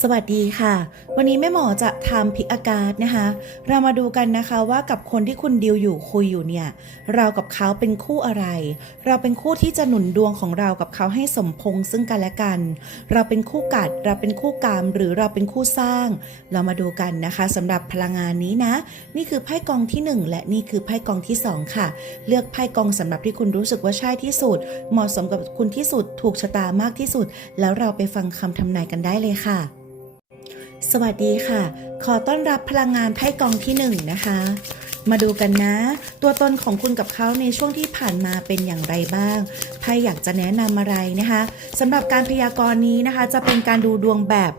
สวัสดีค่ะ วันนี้แม่หมอจะทำพิกอากาศนะคะ เรามาดูกันนะคะว่ากับคนที่คุณดิวอยู่คุยอยู่เนี่ย เรากับเขาเป็นคู่อะไร เราเป็นคู่ที่จะหนุนดวงของเรากับเขาให้สมพงษ์ซึ่งกันและกัน เราเป็นคู่กัด เราเป็นคู่กรรม หรือเราเป็นคู่สร้าง เรามาดูกันนะคะสำหรับพลังงานนี้นะ นี่คือไพ่กองที่หนึ่งและนี่คือไพ่กองที่สองค่ะ เลือกไพ่กองสำหรับที่คุณรู้สึกว่าใช่ที่สุด เหมาะสมกับคุณที่สุดถูกชะตามากที่สุด แล้วเราไปฟังคำทำนายกันได้เลยค่ะ สวัสดีค่ะ ขอต้อนรับพลังงานไพ่กองที่หนึ่งนะคะ มาดูกันนะ ตัวตนของคุณกับเขาในช่วงที่ผ่านมาเป็นอย่างไรบ้าง ไพ่อยากจะแนะนำอะไรนะคะสำหรับการพยากรณ์นี้นะคะ จะเป็นการดูดวงแบบ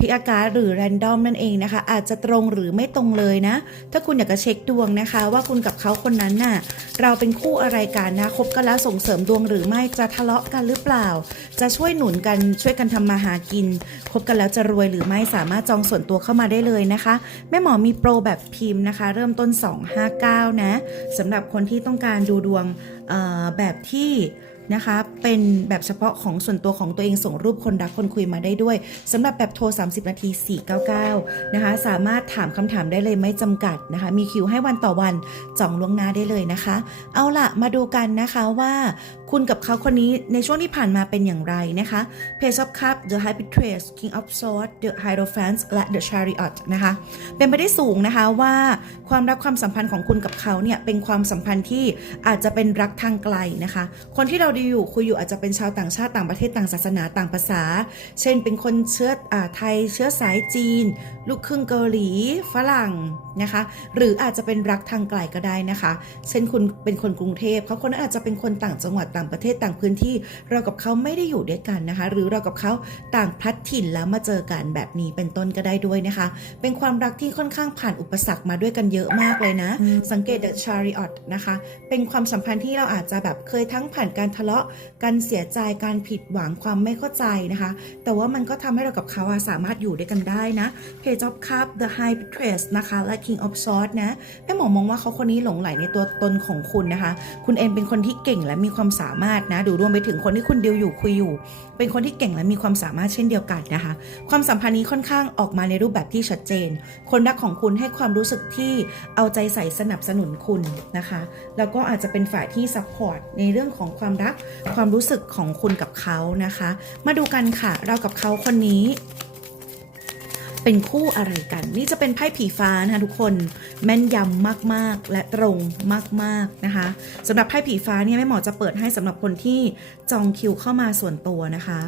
พิกอากาศหรือแรนดอมนั่นเองนะคะ อาจจะตรงหรือไม่ตรงเลยนะ ถ้าคุณอยากจะเช็คดวงนะคะ ว่าคุณกับเขาคนนั้นน่ะเราเป็นคู่อะไรกันนะคบกันแล้วส่งเสริมดวงหรือไม่จะทะเลาะกันหรือเปล่า จะช่วยหนุนกันช่วยกันทำมาหากินคบกันแล้วจะรวยหรือไม่สามารถจองส่วนตัวเข้ามาได้เลยนะคะ แม่หมอมีโปรแบบพิมพ์นะคะ เริ่มต้น 259 นะสำหรับคนที่ต้องการดูดวงแบบที่ นะคะ เป็นแบบเฉพาะของส่วนตัวของตัวเองส่งรูปคนรักคนคุยมาได้ด้วยสำหรับแบบโทร 30 นาที 499 นะคะ สามารถถามคำถามได้เลยไม่จำกัดนะคะ มีคิวให้วันต่อวันจองล่วงหน้าได้เลยนะคะ เอาล่ะมาดูกันนะคะว่าคุณกับเขาคนนี้ในช่วงที่ผ่านมาเป็นอย่างไรนะคะ Page of Cup The High Betrayers King of Swords The Hierophant และ The Chariot นะคะ เป็นไปได้สูงนะคะว่าความรักความสัมพันธ์ของคุณกับเขาเนี่ยเป็นความสัมพันธ์ที่อาจจะเป็นรักทางไกลนะคะ คนที่เราดีอยู่คุยอยู่อาจจะเป็นชาวต่างชาติต่างประเทศต่างศาสนาต่างภาษา เช่นเป็นคนเชื้ออไทยเชื้อสายจีน ลูกครึ่งเกาหลี ฝรั่งนะคะ หรืออาจจะเป็นรักทางไกลก็ได้นะคะ เช่นคุณเป็นคนกรุงเทพเขาคนนั้นอาจจะเป็นคนต่างจังหวัดต่างประเทศต่างพื้นที่ เรากับเขาไม่ได้อยู่ด้วยกันนะคะ หรือเรากับเขาต่างพลัดถิ่นแล้วมาเจอกันแบบนี้เป็นต้นก็ได้ด้วยนะคะ เป็นความรักที่ค่อนข้างผ่านอุปสรรคมาด้วยกันเยอะมากเลยนะ สังเกต The Chariot นะคะ เป็นความสัมพันธ์ที่เราอาจจะแบบเคยทั้งผ่านการทะเลาะการเสียใจการผิดหวังความไม่เข้าใจนะคะ แต่ว่ามันก็ทำให้เรากับเขาอะสามารถอยู่ด้วยกันได้นะ Page of Cups The High Betrayers นะคะและ King of Swords นะ แม่หมอมองว่าเขาคนนี้หลงไหลในตัวตนของคุณนะคะ คุณเองเป็นคนที่เก่งและมีความสามารถนะดูรวมไปถึงคนที่คุณดิวอยู่คุยอยู่ เป็นคนที่เก่งและมีความสามารถเช่นเดียวกันนะคะ ความสัมพันธ์นี้ค่อนข้างออกมาในรูปแบบที่ชัดเจน คนรักของคุณให้ความรู้สึกที่เอาใจใส่สนับสนุนคุณนะคะ แล้วก็อาจจะเป็นฝ่ายที่ซัพพอร์ตในเรื่องของความรักความรู้สึกของคุณกับเขานะคะ มาดูกันค่ะ เรากับเขาคนนี้ เป็นคู่อะไรกัน นี่จะเป็นไพ่ผีฟ้านะคะทุกคนแม่นยำมากๆและตรงมากๆนะคะสำหรับไพ่ผีฟ้าเนี่ยแม่หมอจะเปิดให้สำหรับคนที่จองคิวเข้ามาส่วนตัวนะคะ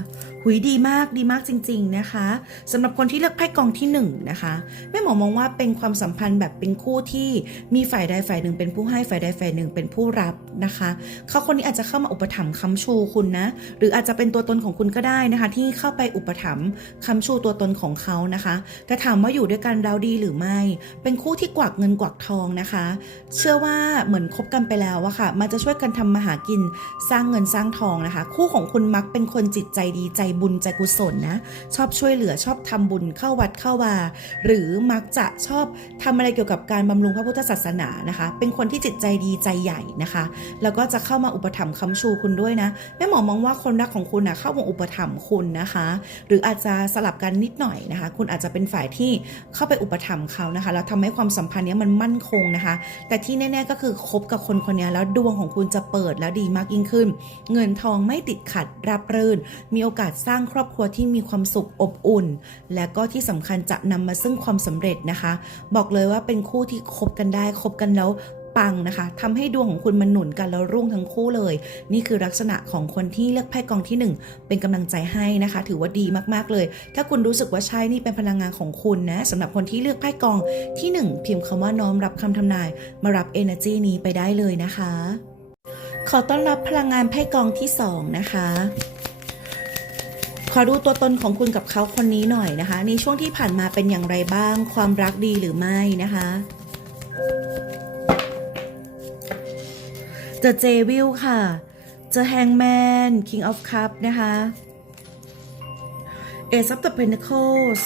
หุยดีมากดีมากจริง ๆนะคะสำหรับคนที่เลือกไพ่กองที่หนึ่งนะคะแม่หมอมองว่าเป็นความสัมพันธ์แบบเป็นคู่ที่มีฝ่ายใดฝ่ายหนึ่งเป็นผู้ให้ฝ่ายใดฝ่ายหนึ่งเป็นผู้รับนะคะเขาคนนี้อาจจะเข้ามาอุปถัมภ์ค้ำชูคุณนะหรืออาจจะเป็นตัวตนของคุณก็ได้นะคะ ที่เข้าไปอุปถัมภ์ค้ำชูตัวตนของเขานะคะแต่ถามว่าอยู่ด้วยกันแล้วดีหรือไม่ เป็นคู่ที่กวักเงินกวักทองนะคะ เชื่อว่าเหมือนคบกันไปแล้วอะค่ะ มันจะช่วยกันทำมาหากินสร้างเงินสร้างทองนะคะ คู่ของคุณมักเป็นคนจิตใจดีใจบุญใจกุศลนะ ชอบช่วยเหลือชอบทำบุญเข้าวัดเข้าวา หรือมักจะชอบทำอะไรเกี่ยวกับการบำรุงพระพุทธศาสนานะคะ เป็นคนที่จิตใจดีใจใหญ่นะคะ แล้วก็จะเข้ามาอุปถัมภ์ค้ำชูคุณด้วยนะแม่หมอมองว่าคนรักของคุณนะเข้ามาอุปถัมภ์คุณนะคะ หรืออาจจะสลับกันนิดหน่อยนะคะ คุณอาจจะเป็นฝ่ายที่เข้าไปอุปถัมภ์เขานะคะแล้วทำให้ความสัมพันธ์นี้มันมั่นคงนะคะ แต่ที่แน่ ๆ ก็คือคบกับคนคนนี้แล้วดวงของคุณจะเปิดแล้วดีมากยิ่งขึ้น เงินทองไม่ติดขัดรับรื่น มีโอกาสสร้างครอบครัวที่มีความสุขอบอุ่น และก็ที่สำคัญจะนำมาซึ่งความสำเร็จนะคะ บอกเลยว่าเป็นคู่ที่คบกันได้คบกันแล้วปังนะคะทำให้ดวงของคุณมันหนุนกันแล้วรุ่งทั้งคู่เลย นี่คือลักษณะของคนที่เลือกไพ่กองที่หนึ่งเป็นกำลังใจให้นะคะ ถือว่าดีมากๆเลย ถ้าคุณรู้สึกว่าใช่นี่เป็นพลังงานของคุณนะสำหรับคนที่เลือกไพ่กองที่หนึ่งพิมพ์คำว่าน้อมรับคำทำนาย มารับ energy นี้ไปได้เลยนะคะ ขอต้อนรับพลังงานไพ่กองที่สองนะคะ ขอดูตัวตนของคุณกับเขาคนนี้หน่อยนะคะ ในช่วงที่ผ่านมาเป็นอย่างไรบ้าง ความรักดีหรือไม่นะคะ The Devil ค่ะ The Hangman King of Cup นะคะ Ace of the Pentacles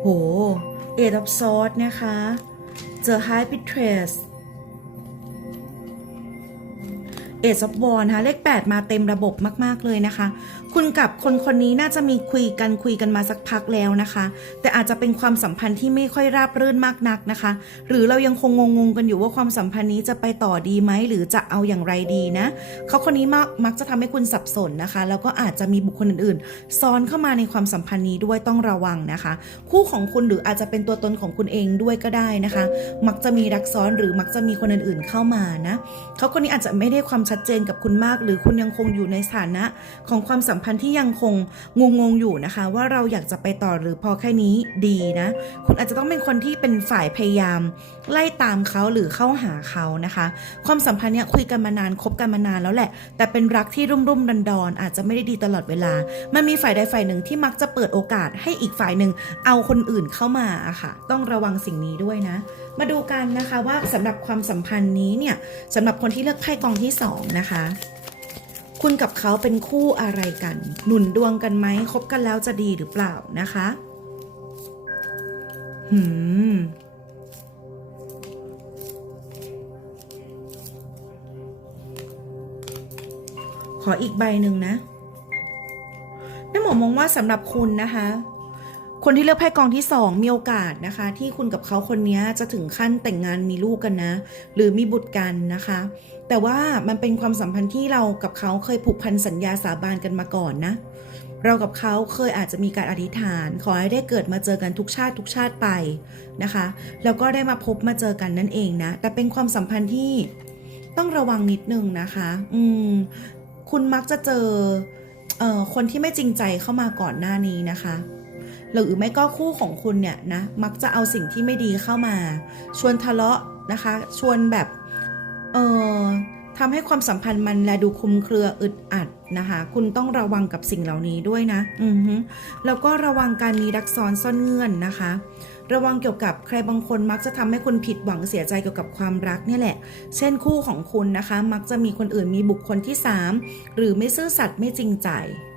โห Eight of Swords นะคะ The High Betrayers Ace of Wands นะคะเลข 8 มาเต็มระบบมาก ๆ เลยนะคะ คุณกับคนคนนี้น่าจะมีคุยกันคุยกันมาสักพักแล้วนะคะ แต่อาจจะเป็นความสัมพันธ์ที่ไม่ค่อยราบรื่นมากนักนะคะ หรือเรายังคงงงๆกันอยู่ว่าความสัมพันธ์นี้จะไปต่อดีไหมหรือจะเอาอย่างไรดีนะเขาคนนี้มักมักจะทำให้คุณสับสนนะคะ แล้วก็อาจจะมีบุคคลอื่นๆ ซ้อนเข้ามาในความสัมพันธ์นี้ด้วยต้องระวังนะคะ คู่ของคุณหรืออาจจะเป็นตัวตนของคุณเองด้วยก็ได้นะคะ มักจะมีรักซ้อนหรือมักจะมีคนอื่นๆเข้ามานะเขาคนนี้อาจจะไม่ได้ความชัดเจนกับคุณมาก หรือคุณยังคงอยู่ในสถานะของความสัมพันธ์ที่ยังคงงงๆอยู่นะคะ ว่าเราอยากจะไปต่อหรือพอแค่นี้ดีนะ คุณอาจจะต้องเป็นคนที่เป็นฝ่ายพยายาม ไล่ตามเขาหรือเข้าหาเขานะคะ ความสัมพันธ์เนี้ยคุยกันมานานคบกันมานานแล้วแหละ แต่เป็นรักที่รุ่มรุ่มดันดอนๆอาจจะไม่ได้ดีตลอดเวลา มันมีฝ่ายใดฝ่ายหนึ่งที่มักจะเปิดโอกาสให้อีกฝ่ายหนึ่งเอาคนอื่นเข้ามาอะค่ะ ต้องระวังสิ่งนี้ด้วยนะ มาดูกันนะคะว่าสำหรับความสัมพันธ์นี้เนี่ยสำหรับคนที่เลือกไพ่กองที่สองนะคะคุณกับเขาเป็นคู่อะไรกัน หนุนดวงกันไหมคบกันแล้วจะดีหรือเปล่านะคะหืมขออีกใบหนึ่งนะแม่หมอมองว่าสำหรับคุณนะคะ คนที่เลือกไพ่กองที่สองมีโอกาสนะคะ ที่คุณกับเขาคนนี้จะถึงขั้นแต่งงานมีลูกกันนะ หรือมีบุตรกันนะคะ แต่ว่ามันเป็นความสัมพันธ์ที่เรากับเขาเคยผูกพันสัญญาสาบานกันมาก่อนนะ เรากับเขาเคยอาจจะมีการอธิษฐาน ขอให้ได้เกิดมาเจอกันทุกชาติทุกชาติไปนะคะ แล้วก็ได้มาพบมาเจอกันนั่นเองนะ แต่เป็นความสัมพันธ์ที่ต้องระวังนิดนึงนะคะ อืม คุณมักจะเจอเอ่อคนที่ไม่จริงใจเข้ามาก่อนหน้านี้นะคะ หรือไม่ก็คู่ของคุณเนี่ยนะมักจะเอาสิ่งที่ไม่ดีเข้ามา ชวนทะเลาะนะคะ ชวนแบบเอ่อทำให้ความสัมพันธ์มันแลดูคุมเครืออึดอัดนะคะ คุณต้องระวังกับสิ่งเหล่านี้ด้วยนะ อือฮึแล้วก็ระวังการมีดักซ้อนซ่อนเงื่อนนะคะ ระวังเกี่ยวกับใครบางคนมักจะทำให้คุณผิดหวังเสียใจเกี่ยวกับความรักเนี่ยแหละ เช่นคู่ของคุณนะคะ มักจะมีคนอื่นมีบุคคลที่ 3 หรือไม่ซื่อสัตย์ไม่จริงใจ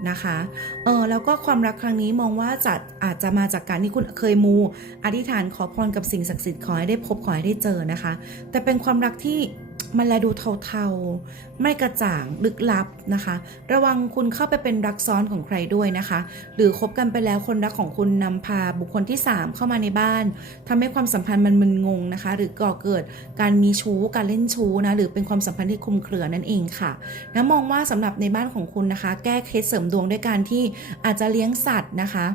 นะคะเออแล้วก็ความรักครั้งนี้มองว่าจะอาจจะมาจากการที่คุณเคยมู อธิษฐานขอพรกับสิ่งศักดิ์สิทธิ์ขอให้ได้พบขอให้ได้เจอนะคะ แต่เป็นความรักที่ มันแลดูเทาๆ ไม่กระจ่างลึกลับนะคะ ระวังคุณเข้าไปเป็นรักซ้อนของใครด้วยนะคะ หรือคบกันไปแล้วคนรักของคุณนำพาบุคคลที่ 3 เข้ามาในบ้านทำให้ความสัมพันธ์มันมึนงงนะคะ หรือก่อเกิดการมีชู้การเล่นชู้นะหรือเป็นความสัมพันธ์ที่คลุมเครือนั่นเองค่ะนะมองว่าสำหรับในบ้านของคุณนะคะ แก้เคล็ดเสริมดวงด้วยการที่อาจจะเลี้ยงสัตว์นะคะ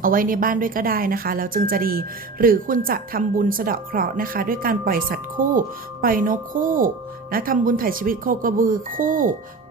เอาไว้ในบ้านด้วยก็ได้นะคะ แล้วจึงจะดี หรือคุณจะทำบุญสะเดาะเคราะห์นะคะ ด้วยการปล่อยสัตว์คู่ ปล่อยนกคู่นะทำบุญถ่ายชีวิตโคกระบือคู่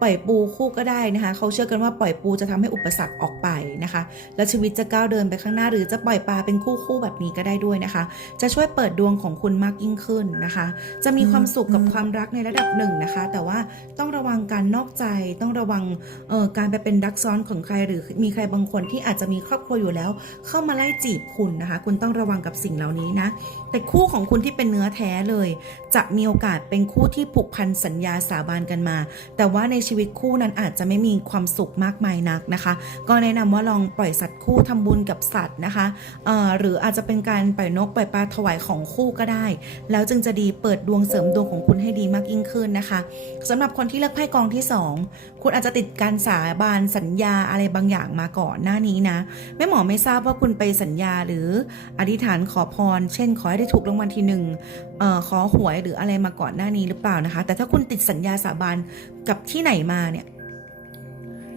ปล่อยปูคู่ก็ได้นะคะ เขาเชื่อกันว่าปล่อยปูจะทำให้อุปสรรคออกไปนะคะ แล้วชีวิตจะก้าวเดินไปข้างหน้าหรือจะปล่อยปลาเป็นคู่คู่แบบนี้ก็ได้ด้วยนะคะ จะช่วยเปิดดวงของคุณมากยิ่งขึ้นนะคะ จะมีความสุขกับความรักในระดับหนึ่งนะคะ แต่ว่าต้องระวังการนอกใจ ต้องระวังเอ่อการไปเป็นรักซ้อนของใครหรือมีใครบางคนที่อาจจะมีครอบครัวอยู่แล้ว เข้ามาไล่จีบคุณนะคะ คุณต้องระวังกับสิ่งเหล่านี้นะ แต่คู่ของคุณที่เป็นเนื้อแท้เลย จะมีโอกาสเป็นคู่ที่ผูกพันสัญญาสาบานกันมา แต่ว่าในชีวิตคู่นั้นอาจจะไม่มีความสุขมากมายนักนะคะ ก็แนะนำว่าลองปล่อยสัตว์คู่ทำบุญกับสัตว์นะคะหรืออาจจะเป็นการปล่อยนกปล่อยปลาถวายของคู่ก็ได้ แล้วจึงจะดีเปิดดวงเสริมดวงของคุณให้ดีมากยิ่งขึ้นนะคะสำหรับคนที่เลือกไพ่กองที่สองคุณอาจจะติดการสาบานสัญญาอะไรบางอย่างมาก่อนหน้านี้นะแม่หมอไม่ทราบว่าคุณไปสัญญาหรืออธิษฐานขอพร เช่นขอให้ได้ถูกรางวัลที่หนึ่ง ออขอหวยหรืออะไรมาก่อนหน้านี้หรือเปล่านะคะ แต่ถ้าคุณติดสัญญาสาบานกับที่ไหนมาเนี่ย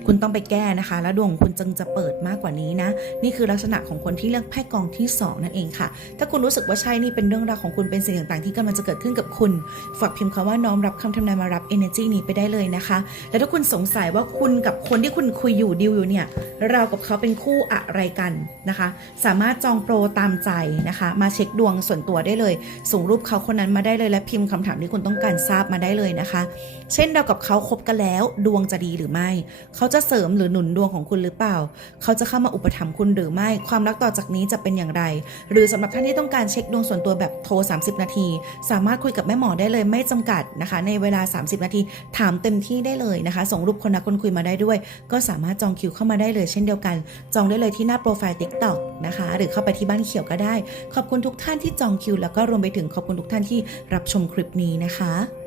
คุณต้องไปแก้นะคะ แล้วดวงคุณจึงจะเปิดมากกว่านี้นะ นี่คือลักษณะของคนที่เลือกไพ่กองที่ 2 นั่นเองค่ะ ถ้าคุณรู้สึกว่าใช่นี่เป็นเรื่องราวของคุณเป็นสิ่งต่างๆ ที่กำลังจะเกิดขึ้นกับคุณ ฝากพิมพ์คำว่าน้อมรับคำทำนายมารับ energy นี้ไปได้เลยนะคะ และถ้าคุณสงสัยว่าคุณกับคนที่คุณคุยอยู่ดิวอยู่เนี่ยเรากับเขาเป็นคู่อะไรกันนะคะ สามารถจองโปรตามใจนะคะ มาเช็คดวงส่วนตัวได้เลย ส่งรูปเขาคนนั้นมาได้เลยและพิมพ์คำถามที่คุณต้องการทราบมาได้เลยนะคะ เช่นเรากับเขาคบกันแล้ว ดวงจะดีหรือไม่เขาจะเสริมหรือหนุนดวงของคุณหรือเปล่า เขาจะเข้ามาอุปถัมภ์คุณหรือไม่ ความรักต่อจากนี้จะเป็นอย่างไร หรือสำหรับท่านที่ต้องการเช็คดวงส่วนตัวแบบโทร 30 นาที สามารถคุยกับแม่หมอได้เลยไม่จำกัดนะคะ ในเวลา 30 นาที ถามเต็มที่ได้เลยนะคะ ส่งรูปคนนักคนคุยมาได้ด้วย ก็สามารถจองคิวเข้ามาได้เลยเช่นเดียวกัน จองได้เลยที่หน้าโปรไฟล์ TikTok นะคะ หรือเข้าไปที่บ้านเขียวก็ได้ ขอบคุณทุกท่านที่จองคิว แล้วก็รวมไปถึงขอบคุณทุกท่านที่รับชมคลิปนี้นะคะ